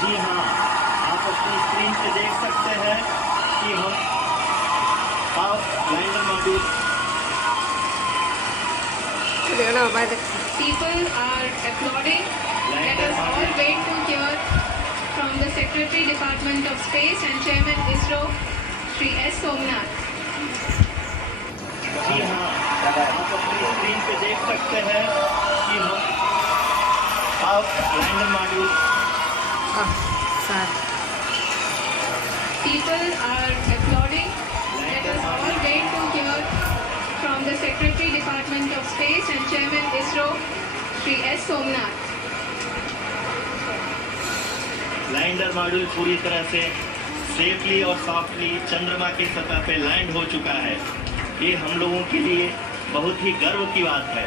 जी हाँ, आप अपनी स्क्रीन पे देख सकते हैं कि हम lander module People are applauding. Let us all wait to hear from the Secretary Department of Space and Chairman ISRO, Shri S. Somnath. जी हाँ, आप अपनी स्क्रीन पे देख सकते हैं कि हम lander module People are applauding. Let us all wait to hear from the Secretary Department of Space and Chairman ISRO, Shri S. Somnath. Lander module पूरी तरह से सेफली और सॉफ्टली चंद्रमा की सतह पे लैंड हो चुका है। ये हम लोगों के लिए बहुत ही गर्व की बात है।